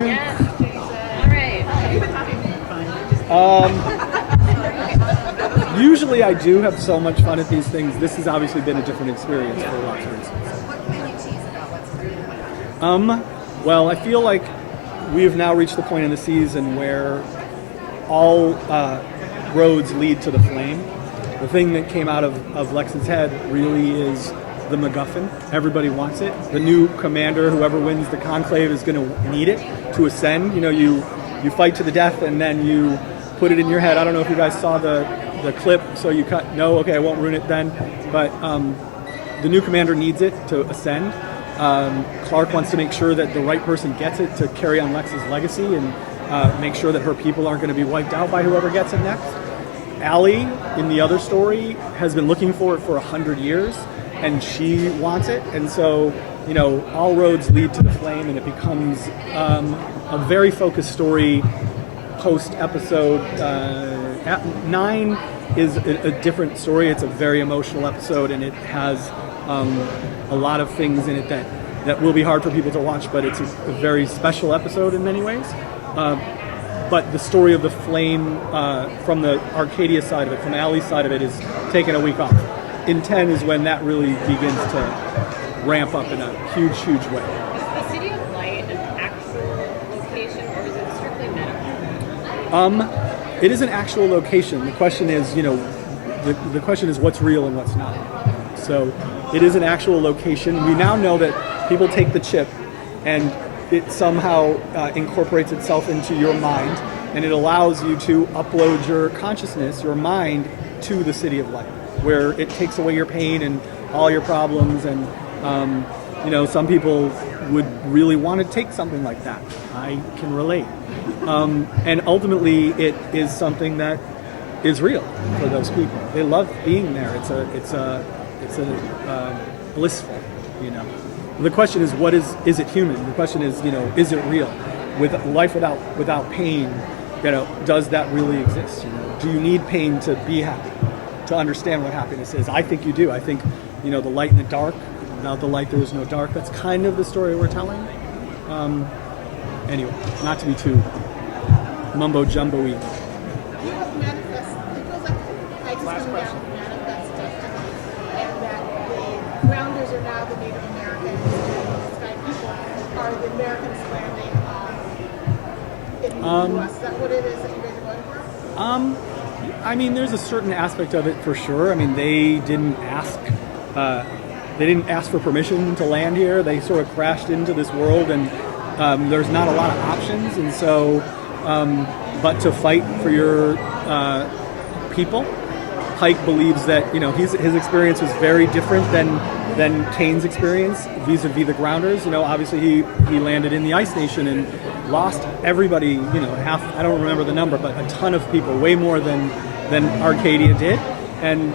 Yes, Jason. All right. You've been talking. Usually I do have so much fun at these things. This has obviously been a different experience for lots of reasons. What can you tease about what's coming up? Well, I feel like we have now reached the point in the season where all roads lead to the flame. The thing that came out of Lexa's head really is the MacGuffin. Everybody wants it. The new commander, whoever wins the conclave, is going to need it to ascend. You know, you fight to the death and then you put it in your head. I don't know if you guys saw the clip, so you cut. No, okay, I won't ruin it then. But the new commander needs it to ascend. Clark wants to make sure that the right person gets it to carry on Lexa's legacy and make sure that her people aren't going to be wiped out by whoever gets it next. Allie, in the other story, has been looking for it for 100 years, and she wants it. And so, you know, all roads lead to the flame, and it becomes a very focused story post-episode. 9 is a different story. It's a very emotional episode, and it has a lot of things in it that will be hard for people to watch, but it's a very special episode in many ways. But the story of the flame from the Arcadia side of it, from Allie's side of it, is taking a week off. In 10 is when that really begins to ramp up in a huge, huge way. Is the City of Light an actual location, or is it strictly metaphor? It is an actual location. The question is, you know, the question is what's real and what's not. So it is an actual location. We now know that people take the chip and it somehow incorporates itself into your mind, and it allows you to upload your consciousness, your mind, to the City of Light, where it takes away your pain and all your problems. And you know, some people would really want to take something like that. I can relate. And ultimately, it is something that is real for those people. They love being there. It's a blissful, you know. The question is, is it human? The question is, you know, is it real? With life without pain, you know, does that really exist? You know, do you need pain to be happy, to understand what happiness is? I think you do. I think, you know, the light and the dark. Without the light, there is no dark. That's kind of the story we're telling. Anyway, not to be too mumbo jumbo-y. You have manifest, it feels like I just come down from manifest destiny, and that the grounders are now the Native Americans, the SkyPeople are the Americans landing in the U.S. Is that what it is that you guys are going for? I mean, there's a certain aspect of it for sure. I mean, they didn't ask for permission to land here. They sort of crashed into this world, and there's not a lot of options. And so, but to fight for your people, Pike believes that, you know, his experience was very different than Kane's experience vis-a-vis the Grounders. You know, obviously he landed in the Ice Nation and lost everybody. You know, I don't remember the number, but a ton of people, way more than Arcadia did, and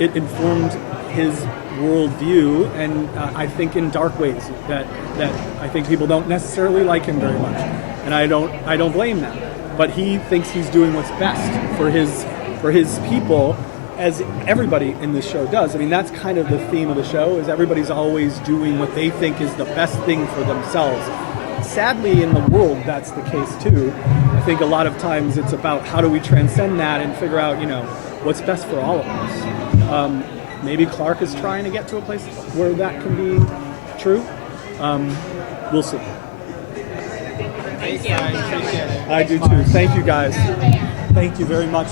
it informed his worldview, and I think in dark ways that I think people don't necessarily like him very much, and I don't blame them. But he thinks he's doing what's best for his people, as everybody in this show does. I mean, that's kind of the theme of the show, is everybody's always doing what they think is the best thing for themselves. Sadly, in the world, that's the case too. I think a lot of times it's about how do we transcend that and figure out, you know, what's best for all of us. Maybe Clark is trying to get to a place where that can be true. We'll see. Thank you. I do too. Thank you guys. Thank you very much.